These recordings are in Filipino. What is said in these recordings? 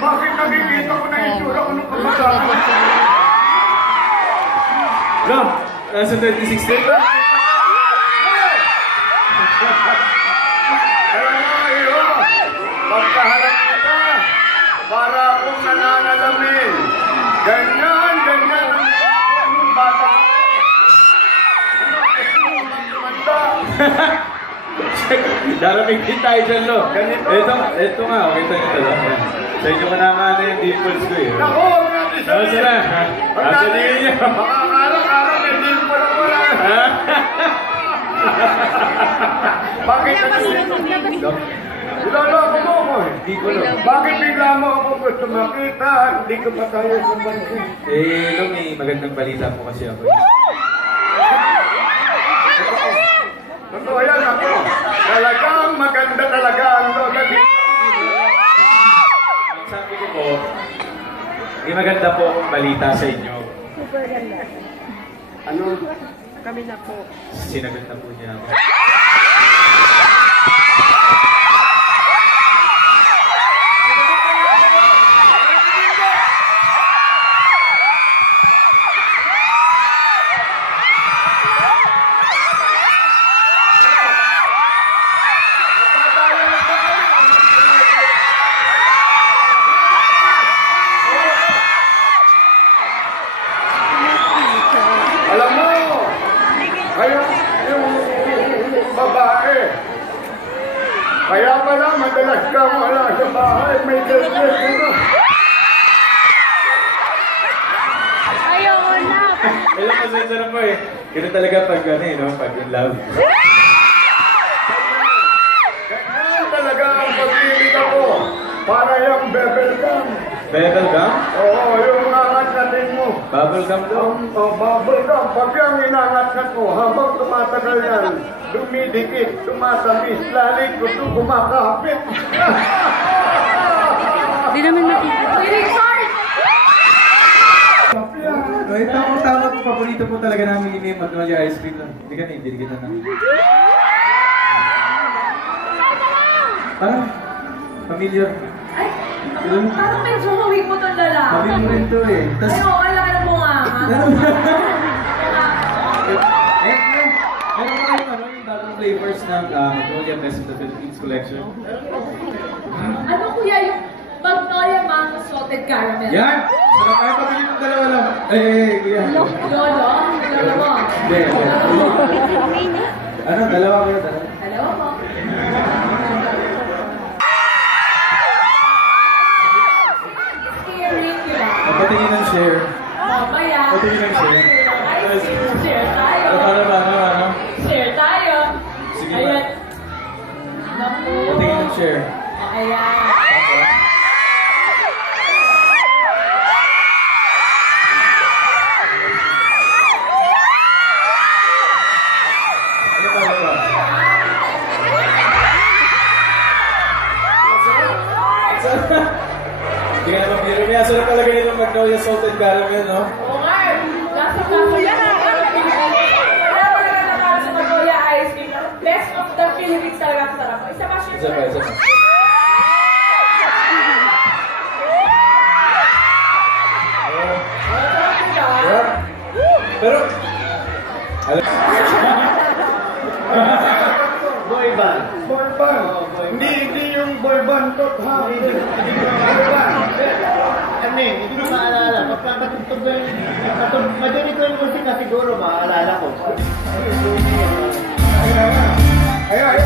Bakit nakikita ko na itsura ko nung kabataan? No, nasa 2016 ba? Kaya nga iyo, magkaharap kita para akong nananalamin. Ganyan, ganyan ang bata. Darating din tayo dyan, no? Ito nga, okay tayo ito. Sa inyo ko naman na yung dimples ko eh. Naku, ano sila? Asa niyo niyo? Araw-araw may dimple ako lang. Bakit Iloloko mo ako eh. Hindi ko lang. Bakit bigla mo ako gusto makita? Hindi ko pa tayo sa bansin. Eh, may magandang balita po kasi ako. Totoo yan ako. Talagang maganda talaga ang lola dito. Ang sabi ko po, may maganda po akong balita sa inyo. Super ganda. Ano? Kami na po. Sinagot na po niya ako. Alam mo, kaya yung babae, kaya pala madalas ka wala sa bahay, may girlfriend ka na. Ayoko na! Alam mo, sa na po eh. Ganun talaga pag ano eh, no? Pag in love. Ganyan talaga ang pag-ibig ako. Para yung bebel gum. Bebel gum? Oo, yung angat natin mo. Bubble gum daw? Bubble gum. Pag yung inangat ko, habang tumatagal yan, dumidikit, tumatamis, lalit ko ito, kumakapit. Hindi naman makikita. Wait, tama po, paborito po talaga namin yung Magnolia ice cream lang. Hindi ka na, hindi kita na. Parang, familiar. Ay, parang medyo hawig mo itong lalaki. Sabi mo rin to eh. Tas, Ay, oo, ang laki ng bunga. meron pa yung ano, yung bagong flavors ng Magnolia Best of the Philippines collection. Ano kuya yung Magnolia Mango Salted Caramel? Yan! Sarap kayo pabili ng dalawa lang. Kuya. Lolo? Lolo mo? Hindi. Ano, dalawa kayo, dalawa. Dalawa mo? Scary, diba? Patingin ng share. Mamaya. Patingin ng share. Ay, share tayo. Ano? Share tayo. Sige ba? Ayan. Naku. Patingin ng share. Ayan. Hindi ka naman biro. May asarap talaga nito Magnolia Salted Caramel, no? Oo nga. Lasa-lasa yan. Kaya mo naman nakala sa Magnolia Ice Cream. Best of the Philippines talaga ang sarap. Isa pa siya. Isa pa. Pero, alam boy band. Boy band. Hindi yung boy band to, ha? Boy band. Ano eh, hindi ko maalala. Pagkakatugtog ba yung... Madinig ko yung musika siguro, maalala ko. Ayan.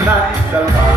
ng dalawa.